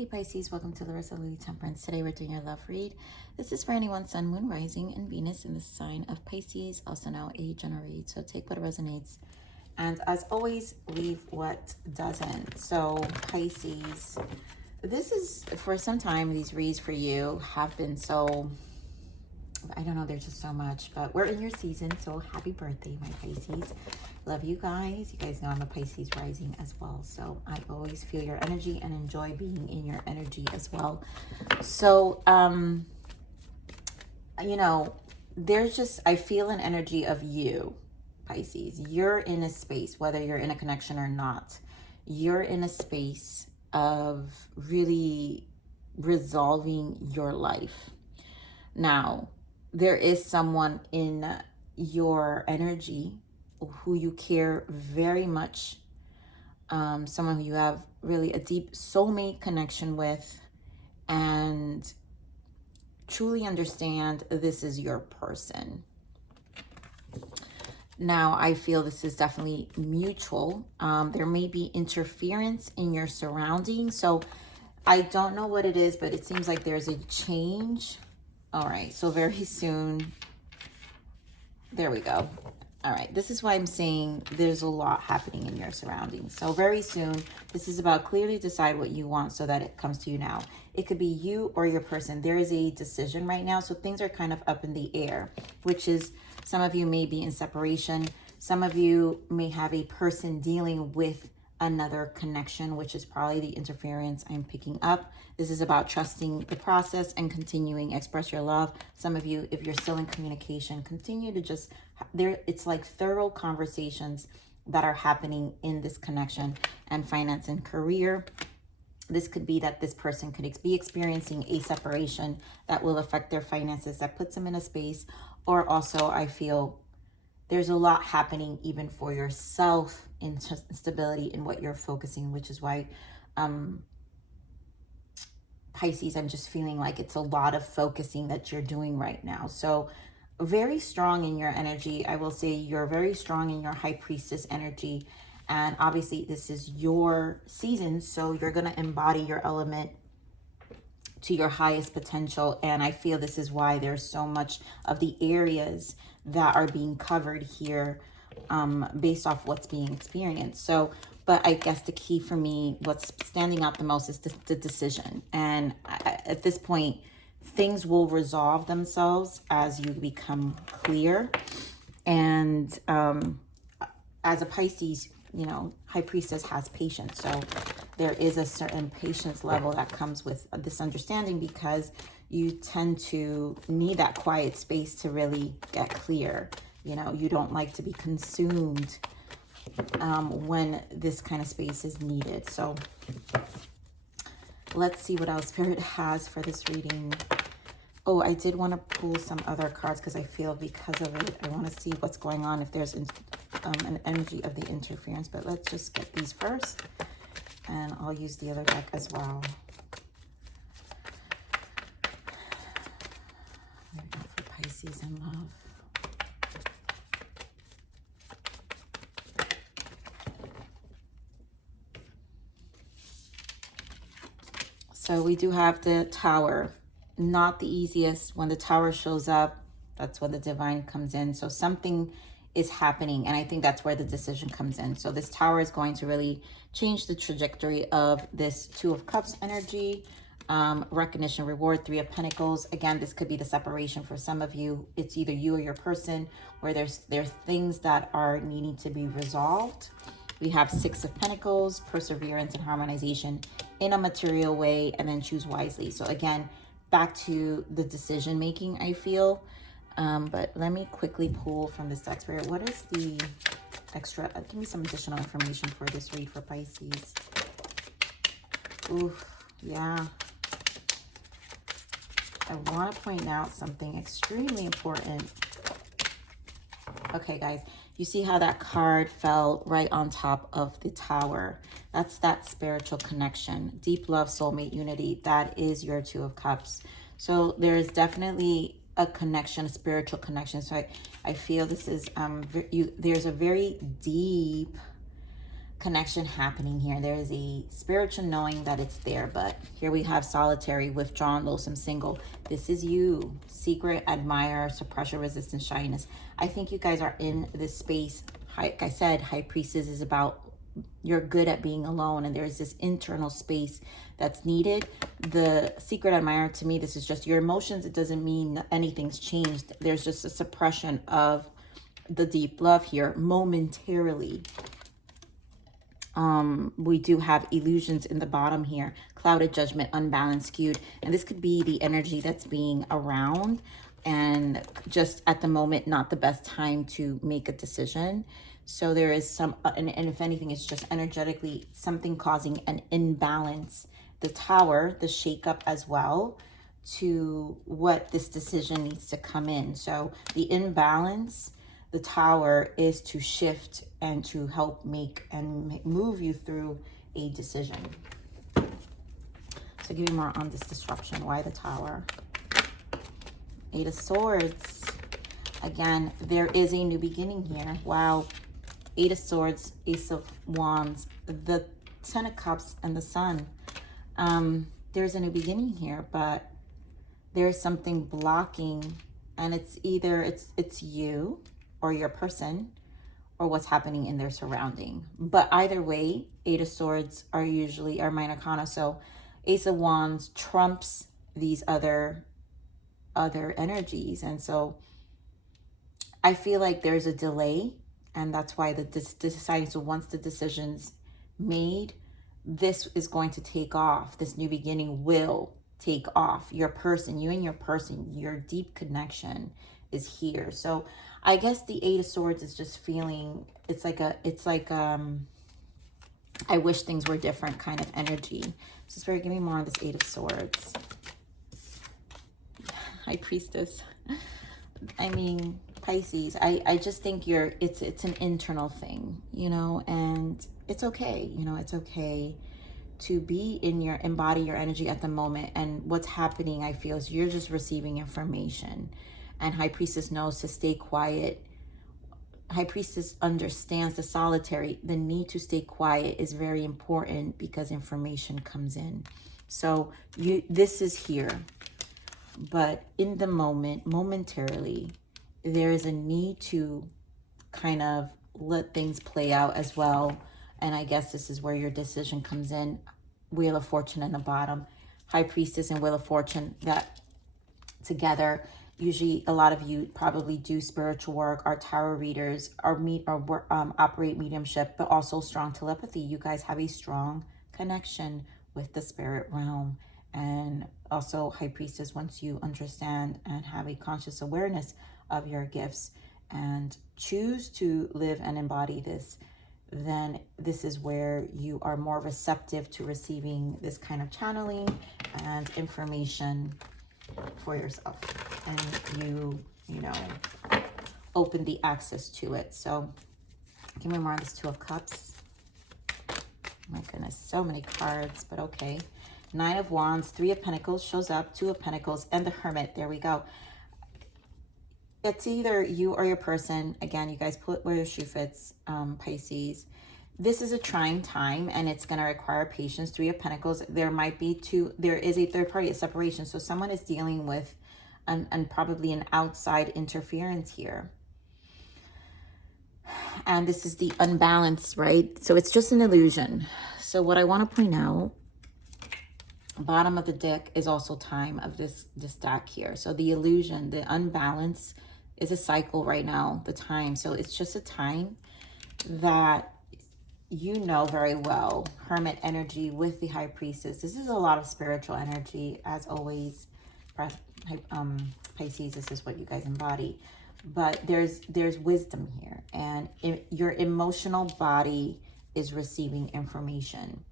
Hey Pisces, welcome to Larissa Lily Temperance. Today we're doing your love read. This is for anyone Sun, Moon, Rising, and Venus in the sign of Pisces, also known a general read. So take what resonates, and as always, leave what doesn't. So Pisces, this is for some time. These reads for you have been so, I don't know, there's just so much, but we're in your season, so happy birthday, my Pisces. Love you guys. You guys know I'm a Pisces rising as well, so I always feel your energy and enjoy being in your energy as well. So, you know, there's just, I feel an energy of you, Pisces. You're in a space, whether you're in a connection or not, you're in a space of really resolving your life. Now, there is someone in your energy who you care very much, someone who you have really a deep soulmate connection with, and truly understand this is your person. Now, I feel this is definitely mutual. There may be interference in your surroundings, so I don't know what it is, but it seems like there's a change. All right, so very soon, there we go. All right, this is why I'm saying there's a lot happening in your surroundings. So very soon, this is about clearly decide what you want so that it comes to you now. It could be you or your person. There is a decision right now, so things are kind of up in the air, which is some of you may be in separation. Some of you may have a person dealing with another connection, which is probably the interference I'm picking up. This is about trusting the process and continuing express your love. Some of you, if you're still in communication, continue to just it's like thorough conversations that are happening in this connection. And finance and career, this could be that this person could be experiencing a separation that will affect their finances, that puts them in a space. Or also, I feel there's a lot happening even for yourself in stability in what you're focusing, which is why Pisces, I'm just feeling like it's a lot of focusing that you're doing right now. So very strong in your energy. I will say you're very strong in your high priestess energy. And obviously this is your season, so you're going to embody your element to your highest potential. And I feel this is why there's so much of the areas that are being covered here based off what's being experienced. So, but I guess the key for me, what's standing out the most is the decision. And at this point, things will resolve themselves as you become clear. And as a Pisces, you know, high priestess has patience. So there is a certain patience level that comes with this understanding, because you tend to need that quiet space to really get clear. You know, you don't like to be consumed when this kind of space is needed. So let's see what else Spirit has for this reading. Oh, I did want to pull some other cards because I feel because of it, I want to see what's going on, if there's an energy of the interference. But let's just get these first, and I'll use the other deck as well. There we go for Pisces and love. So we do have the Tower. Not the easiest. When the Tower shows up, that's when the divine comes in. So something is happening, and I think that's where the decision comes in. So this Tower is going to really change the trajectory of this Two of Cups energy. Recognition, reward, Three of Pentacles. Again, this could be the separation for some of you. It's either you or your person, where there's things that are needing to be resolved. We have Six of Pentacles, perseverance and harmonization in a material way, and then choose wisely. So again, back to the decision making, I feel. But let me quickly pull from this deck, Spirit. What is the extra? Give me some additional information for this read for Pisces. Ooh, yeah. I want to point out something extremely important. Okay, guys, you see how that card fell right on top of the Tower? That's that spiritual connection, deep love, soulmate unity. That is your Two of Cups. So there is definitely a connection, a spiritual connection. So I feel this is, there's a very deep connection happening here. There is a spiritual knowing that it's there, but here we have solitary, withdrawn, lonesome, single. This is you, secret admirer, suppressor, resistance, shyness. I think you guys are in this space. Like I said, High Priestess is about you're good at being alone, and there's this internal space that's needed. The secret admirer, to me, this is just your emotions. It doesn't mean anything's changed. There's just a suppression of the deep love here momentarily. We do have illusions in the bottom here, clouded, judgment, unbalanced, skewed, and this could be the energy that's being around and just at the moment not the best time to make a decision. So there is some and if anything, it's just energetically something causing an imbalance. The Tower, the shakeup as well, to what this decision needs to come in. So the imbalance, the Tower, is to shift and to help make and move you through a decision. So give me more on this disruption. Why the Tower? Eight of Swords. Again, there is a new beginning here. Wow. Eight of Swords, Ace of Wands, the Ten of Cups, and the Sun. There's a new beginning here, but there's something blocking, and it's either it's you or your person or what's happening in their surrounding. But either way, Eight of Swords are usually our minor arcana. So Ace of Wands trumps these other energies. And so I feel like there's a delay, and that's why the deciding. So once the decision's made, this is going to take off. This new beginning will take off. Your person, you and your person, your deep connection is here. So I guess the Eight of Swords is just feeling, it's like I wish things were different kind of energy. So Spirit, give me more on this Eight of Swords. High Priestess. I mean, Pisces, I just think it's an internal thing, you know, and it's okay, you know, it's okay to be embody your energy at the moment. And what's happening, I feel, is you're just receiving information. And High Priestess knows to stay quiet. High Priestess understands the solitary. The need to stay quiet is very important because information comes in. So this is here. But in the moment, momentarily, there is a need to kind of let things play out as well. And I guess this is where your decision comes in. Wheel of Fortune in the bottom. High Priestess and Wheel of Fortune, that together. Usually a lot of you probably do spiritual work, are tarot readers, operate mediumship, but also strong telepathy. You guys have a strong connection with the spirit realm. And also High Priestess, once you understand and have a conscious awareness of your gifts and choose to live and embody this, then this is where you are more receptive to receiving this kind of channeling and information for yourself, and you know, open the access to it. So give me more on this Two of Cups. My goodness, so many cards, but okay. Nine of Wands, Three of Pentacles shows up, Two of Pentacles, and the Hermit. There we go. It's either you or your person. Again, you guys put where your shoe fits, Pisces. This is a trying time, and it's going to require patience. Three of Pentacles. There might be there is a third party, a separation. So someone is dealing with and probably an outside interference here. And this is the unbalance, right? So it's just an illusion. So what I want to point out, bottom of the deck is also time of this deck here. So the illusion, the unbalance is a cycle right now, the time. So it's just a time that you know very well. Hermit energy with the High Priestess. This is a lot of spiritual energy, as always. Pisces, this is what you guys embody. But there's wisdom here, and your emotional body is receiving information.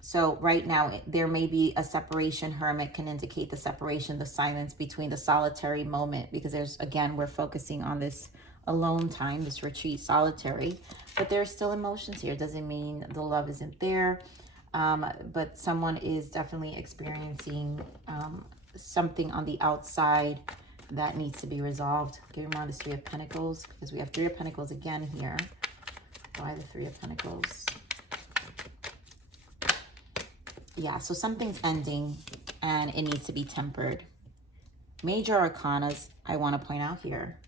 So right now, there may be a separation. Hermit can indicate the separation, the silence between the solitary moment, because again, we're focusing on this alone time, this retreat, solitary, but there's still emotions here. Doesn't mean the love isn't there, but someone is definitely experiencing something on the outside that needs to be resolved. Give me more on this Three of Pentacles, because we have Three of Pentacles again here. Why the Three of Pentacles? Yeah, so something's ending and it needs to be tempered. Major arcanas I want to point out here.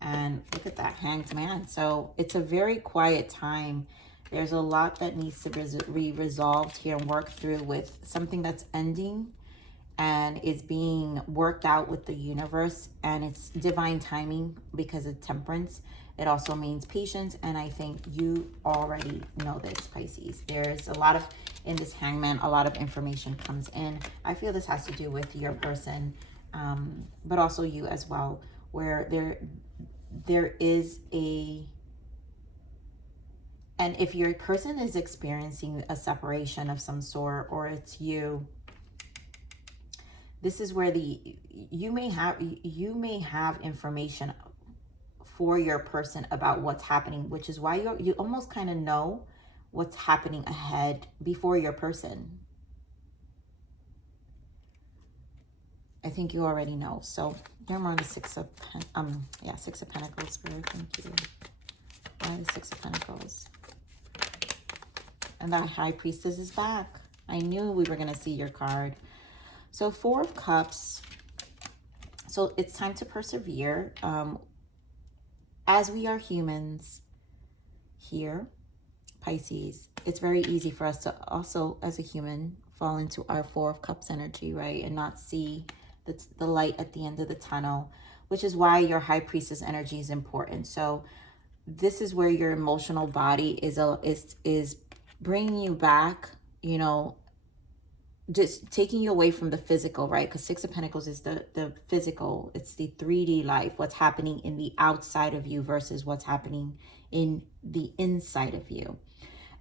And look at that, Hanged Man. So it's a very quiet time. There's a lot that needs to be resolved here and worked through with something that's ending and is being worked out with the universe. And it's divine timing because of temperance. It also means patience. And I think you already know this, Pisces. There's a lot of, in this Hangman, a lot of information comes in. I feel this has to do with your person, but also you as well, where there is a, and if your person is experiencing a separation of some sort, or it's you, this is where you may have information for your person about what's happening, which is why you almost kind of know what's happening ahead before your person. I think you already know. So you're more the Six of Pentacles, Spirit. Thank you. Why the Six of Pentacles? And that High Priestess is back. I knew we were going to see your card. So Four of Cups. So it's time to persevere. As we are humans here, Pisces, it's very easy for us to also, as a human, fall into our Four of Cups energy, right? And not see the light at the end of the tunnel, which is why your High Priestess energy is important. So this is where your emotional body is bringing you back, you know, just taking you away from the physical, right? Because Six of Pentacles is the physical. It's the 3D life, what's happening in the outside of you versus what's happening in the inside of you.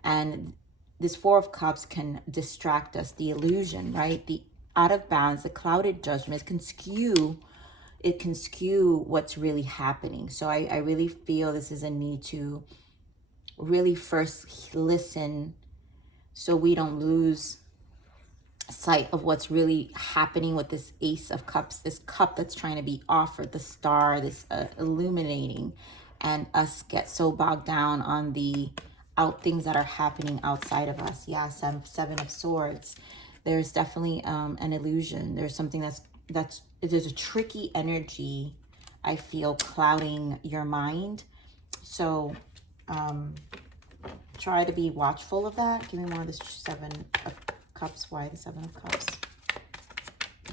And this Four of Cups can distract us, the illusion, right? The out of balance, the clouded judgment can skew what's really happening. So I really feel this is a need to really first listen so we don't lose sight of what's really happening with this Ace of Cups, this cup that's trying to be offered, the star, this illuminating, and us get so bogged down on the things that are happening outside of us. Yeah, Seven of Swords. There's definitely an illusion. There's something there's a tricky energy, I feel, clouding your mind. So try to be watchful of that. Give me more of this Seven of Cups. Why the Seven of Cups?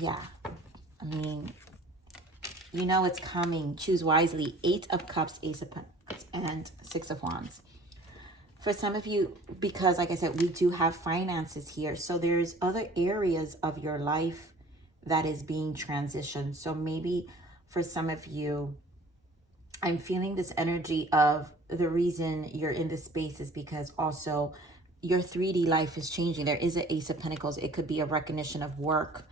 Yeah, I mean, you know it's coming. Choose wisely. Eight of Cups, Ace of Pentacles, and Six of Wands. For some of you, because like I said, we do have finances here. So there's other areas of your life that is being transitioned. So maybe for some of you, I'm feeling this energy of the reason you're in this space is because also your 3D life is changing. There is an Ace of Pentacles. It could be a recognition of work.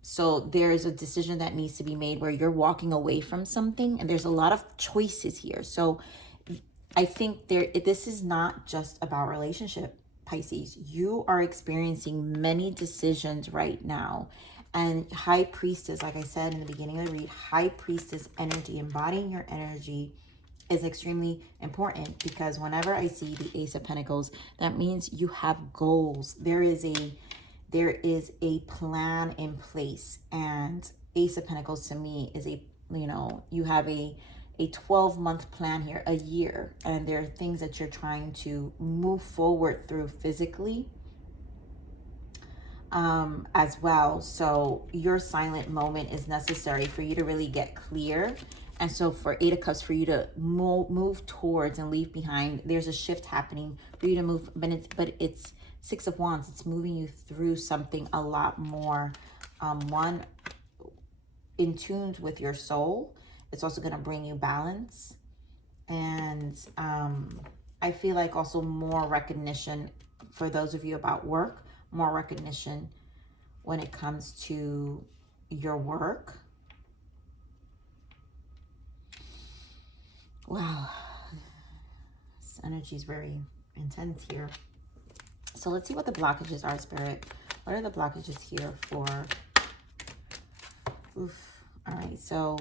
So there's a decision that needs to be made where you're walking away from something, and there's a lot of choices here. So I think this is not just about relationship, Pisces. You are experiencing many decisions right now. And High Priestess, like I said in the beginning of the read, High Priestess energy, embodying your energy is extremely important, because whenever I see the Ace of Pentacles, that means you have goals. There is a plan in place. And Ace of Pentacles to me is you have a 12-month plan here, a year, and there are things that you're trying to move forward through physically as well. So your silent moment is necessary for you to really get clear. And so for Eight of Cups, for you to move towards and leave behind, there's a shift happening for you to move, but it's Six of Wands. It's moving you through something a lot more, one, in tune with your soul. It's also going to bring you balance. And I feel like also more recognition for those of you about work, more recognition when it comes to your work. Wow. This energy is very intense here. So let's see what the blockages are, Spirit. What are the blockages here for? Oof. All right. So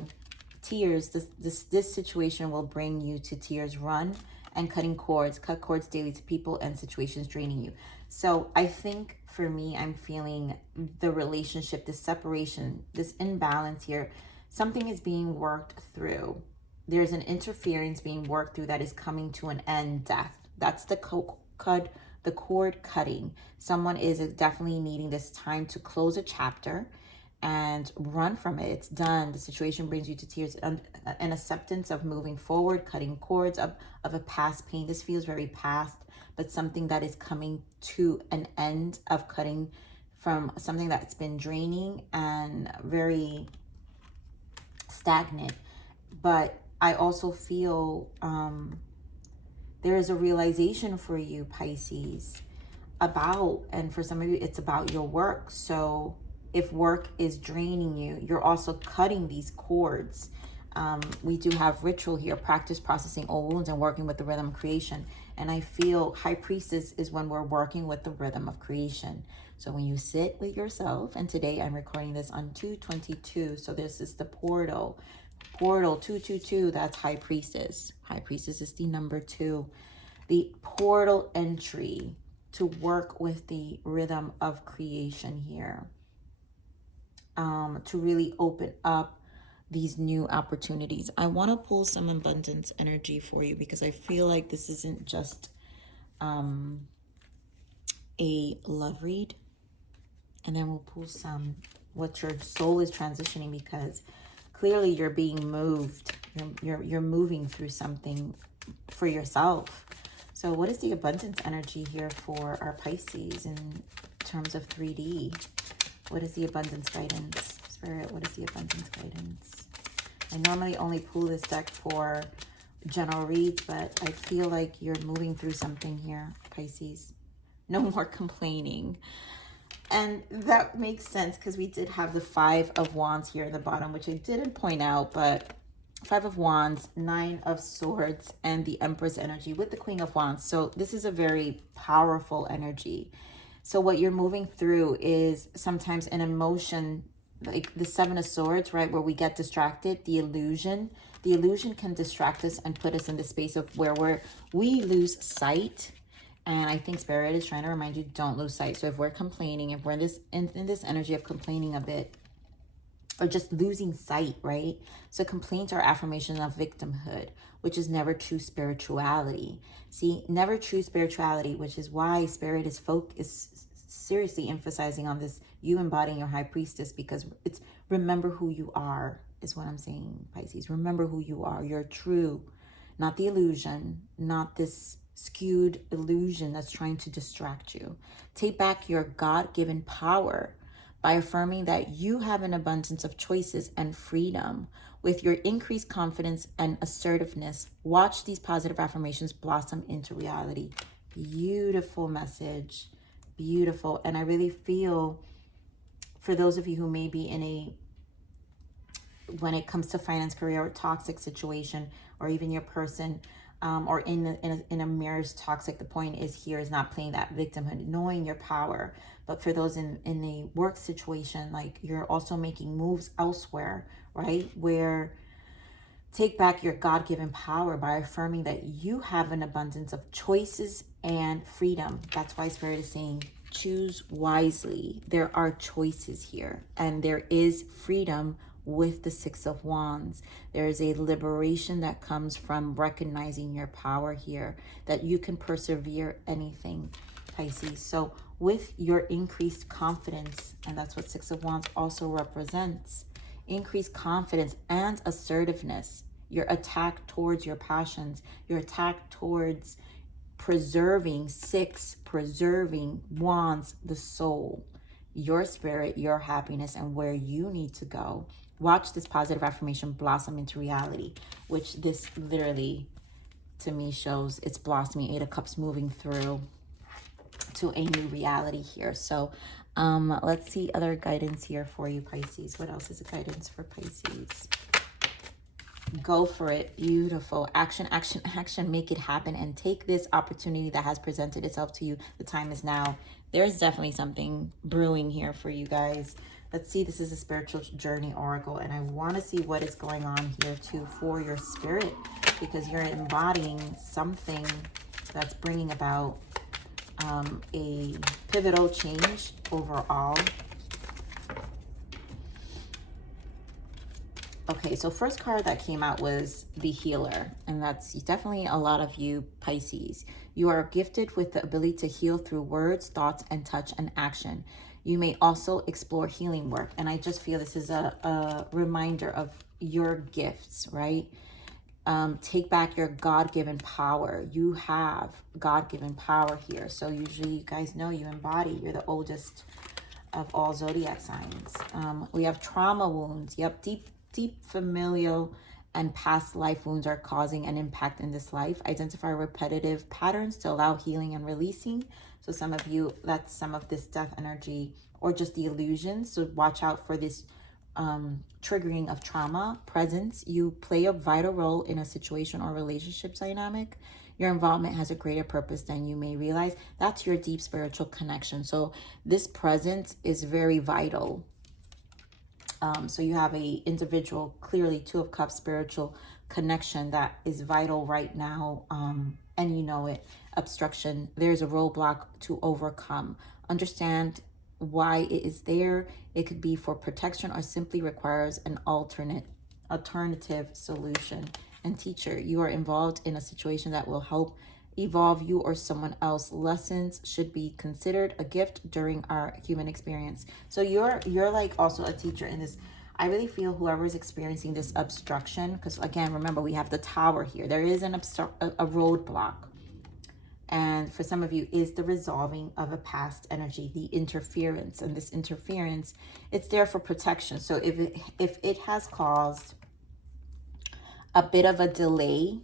tears. This situation will bring you to tears. Run and cutting cords. Cut cords daily to people and situations draining you. So I think for me, I'm feeling the relationship, this separation, this imbalance here. Something is being worked through. There's an interference being worked through that is coming to an end, death. That's the cord cutting. Someone is definitely needing this time to close a chapter and run from it. It's done. The situation brings you to tears. An acceptance of moving forward, cutting cords of a past pain. This feels very past, but something that is coming to an end of cutting from something that's been draining and very stagnant. But I also feel there is a realization for you, Pisces, about, and for some of you, it's about your work. So if work is draining you, you're also cutting these cords. We do have ritual here, practice processing old wounds and working with the rhythm of creation. And I feel High Priestess is when we're working with the rhythm of creation. So when you sit with yourself, and today I'm recording this on 2/22. So this is the portal. Portal 222, that's High Priestess. High Priestess is the number 2. The portal entry to work with the rhythm of creation here. To really open up these new opportunities. I want to pull some abundance energy for you because I feel like this isn't just a love read. And then we'll pull some what your soul is transitioning, because clearly you're being moved. You're moving through something for yourself. So what is the abundance energy here for our Pisces in terms of 3D? What is the abundance guidance? Spirit, what is the abundance guidance? I normally only pull this deck for general reads, but I feel like you're moving through something here, Pisces. No more complaining. And that makes sense because we did have the 5 of Wands here at the bottom, which I didn't point out, but 5 of Wands, 9 of Swords, and the Empress energy with the Queen of Wands. So this is a very powerful energy. So what you're moving through is sometimes an emotion, like the 7 of Swords, right? Where we get distracted, the illusion can distract us and put us in the space of where we lose sight. And I think Spirit is trying to remind you, don't lose sight. So if we're complaining, if we're in this energy of complaining a bit, or just losing sight, right? So complaints are affirmation of victimhood, which is never true spirituality. See, never true spirituality, which is why Spirit is seriously emphasizing on this, you embodying your High Priestess, because it's remember who you are, is what I'm saying, Pisces. Remember who you are. You're true, not the illusion, not this skewed illusion that's trying to distract you. Take back your God-given power by affirming that you have an abundance of choices and freedom. With your increased confidence and assertiveness, watch these positive affirmations blossom into reality. Beautiful message. Beautiful. And I really feel for those of you who may be in a, when it comes to finance, career, or toxic situation, or even your person, or in a marriage toxic, the point is here is not playing that victimhood, knowing your power. But for those in a work situation, like you're also making moves elsewhere, right? Where take back your God-given power by affirming that you have an abundance of choices and freedom. That's why Spirit is saying, choose wisely. There are choices here, and there is freedom with the 6 of Wands. There is a liberation that comes from recognizing your power here, that you can persevere anything, Pisces. So with your increased confidence, and that's what 6 of Wands also represents, increased confidence and assertiveness, your attack towards your passions, your attack towards preserving Wands, the soul, your spirit, your happiness, and where you need to go. Watch this positive affirmation blossom into reality, which this literally, to me, shows it's blossoming. 8 of Cups moving through to a new reality here. So let's see other guidance here for you, Pisces. What else is a guidance for Pisces? Go for it. Beautiful. Action, action, action. Make it happen and take this opportunity that has presented itself to you. The time is now. There's definitely something brewing here for you guys. Let's see, this is a spiritual journey oracle, and I want to see what is going on here too for your spirit, because you're embodying something that's bringing about a pivotal change overall. Okay, so first card that came out was the healer, and that's definitely a lot of you Pisces. You are gifted with the ability to heal through words, thoughts, and touch and action. You may also explore healing work, and I just feel this is a reminder of your gifts, right? Take back your God-given power. You have God-given power here. So usually you guys know you embody, you're the oldest of all zodiac signs. We have trauma wounds. Yep, deep familial and past life wounds are causing an impact in this life. Identify repetitive patterns to allow healing and releasing. So some of you, that's some of this death energy or just the illusions. So watch out for this triggering of trauma. Presence, you play a vital role in a situation or relationship dynamic. Your involvement has a greater purpose than you may realize. That's your deep spiritual connection. So this presence is very vital. So you have a individual, clearly Two of Cups spiritual connection that is vital right now. And you know it. Obstruction. There's a roadblock to overcome. Understand why it is there. It could be for protection or simply requires an alternative solution. And teacher, you are involved in a situation that will help evolve you or someone else. Lessons should be considered a gift during our human experience. So you're like also a teacher in this. I really feel whoever is experiencing this obstruction, because again, remember we have the Tower here. There is a roadblock. And for some of you is the resolving of a past energy, the interference. And this interference, it's there for protection. So if it has caused a bit of a delay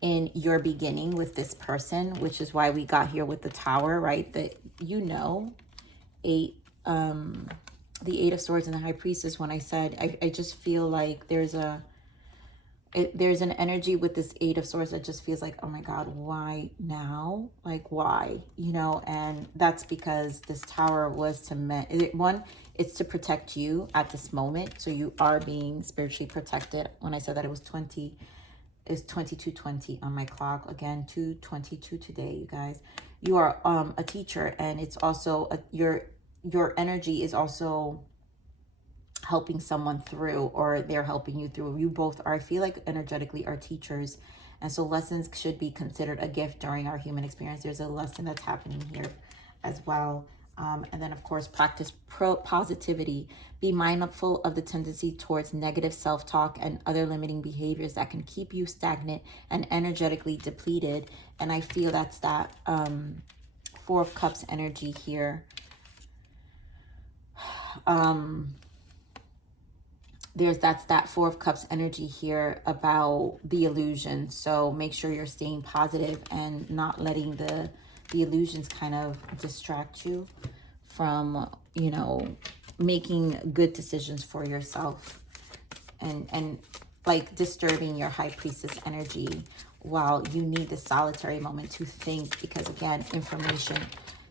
in your beginning with this person, which is why we got here with the Tower, right? That you know, the Eight of Swords and the High Priestess, when I said, I just feel like there's an energy with this Eight of Swords that just feels like, oh my God, why now? Like, why? You know, and that's because this Tower was to it's to protect you at this moment. So you are being spiritually protected. When I said that it was 20, it's 22:20 on my clock. Again, 2:22 today, you guys. You are a teacher, and it's also your energy is also helping someone through, or they're helping you through. You both are, I feel like, energetically are teachers. And so lessons should be considered a gift during our human experience. There's a lesson that's happening here as well. And then, of course, practice positivity. Be mindful of the tendency towards negative self-talk and other limiting behaviors that can keep you stagnant and energetically depleted. And I feel that's that Four of Cups energy here. That's that Four of Cups energy here about the illusion. So make sure you're staying positive and not letting the illusions kind of distract you from, you know, making good decisions for yourself, and like disturbing your High Priestess energy while you need the solitary moment to think, because again,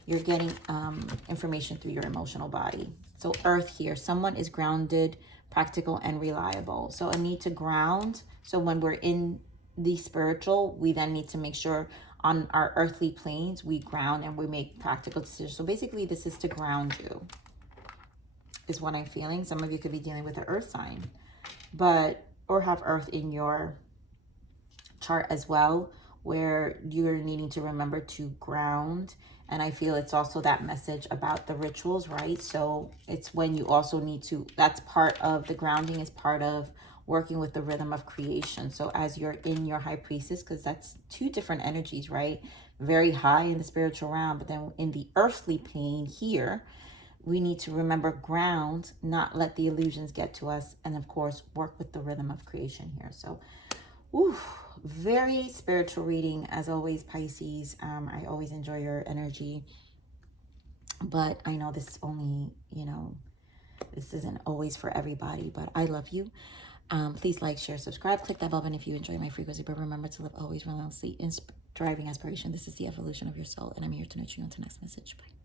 you're getting information through your emotional body. So Earth here, someone is grounded, practical, and reliable. So a need to ground. So when we're in the spiritual, we then need to make sure on our earthly planes, we ground and we make practical decisions. So basically, this is to ground you, is what I'm feeling. Some of you could be dealing with an earth sign, or have earth in your chart as well, where you're needing to remember to ground. And I feel it's also that message about the rituals, right? So it's when you also need to, that's part of the grounding, is part of working with the rhythm of creation. So as you're in your High Priestess, because that's two different energies, right? Very high in the spiritual realm, but then in the earthly plane here, we need to remember ground, not let the illusions get to us, and of course work with the rhythm of creation here. So very spiritual reading as always, Pisces. I always enjoy your energy, but I know this only, you know, this isn't always for everybody, but I love you. Please like, share, subscribe, click that bell button if you enjoy my frequency, but remember to live always relentlessly, driving aspiration. This is the evolution of your soul, and I'm here to nurture you until next message. Bye.